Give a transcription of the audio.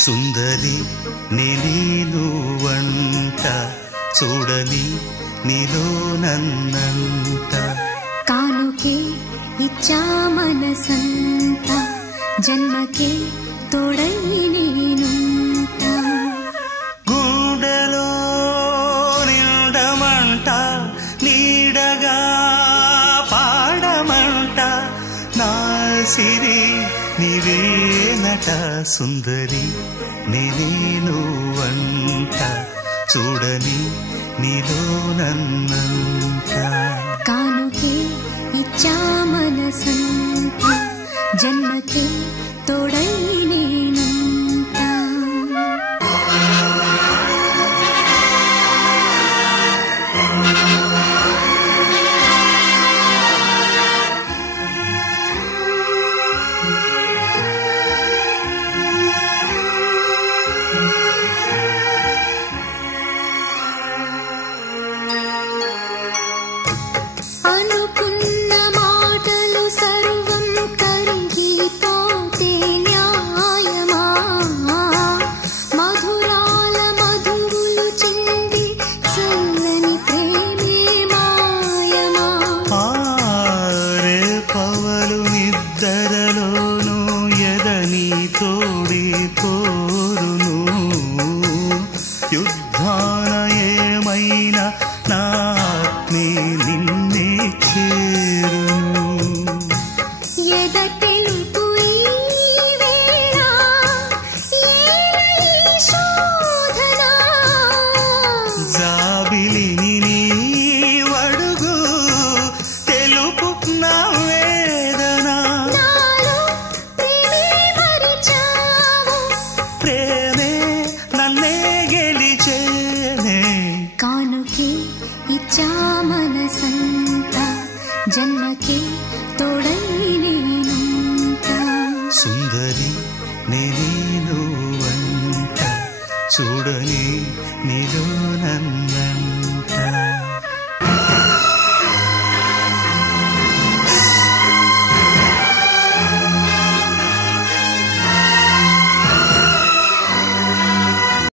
సుందరి నీను వంట చూడని నీలో నన్నంట కానుకే ఇచ్చా మనసంత జన్మకే తోడై నేనుంట గుండెలో నిండమంట నీడగా పాడమంట నా సిరి నీవేనట సుందరి నీను వంట చూడని నీలో నన్నంట కానుకే ఇచ్చా మనసంత జన్మకే తోడై నేనుంట అనుకున్న మాటలు సర్వం కరిగిపోతే న్యాయమా మధురాల మధువులు చెంది చల్లని ప్రేమే మాయమా ఆరే పవలు నిద్దరలోను ఎదని తోడి కోరును యుద్ధాన ఏమైనా నా ఆత్మే నిన్నే చేరును ఎద తెలుపు ఈ వేళ ఏల ఈ శోధన జాబిలిని నీవడుగు తెలుపు నా వేదన నాలో ప్రేమే మరిచావు ప్రేమే నన్నే గెలిచేనే కానుకే ఇచ్చా మనసంత జన్మకే తోడై నేనుంట సుందరి నీను వంట చూడని నీలో నన్ను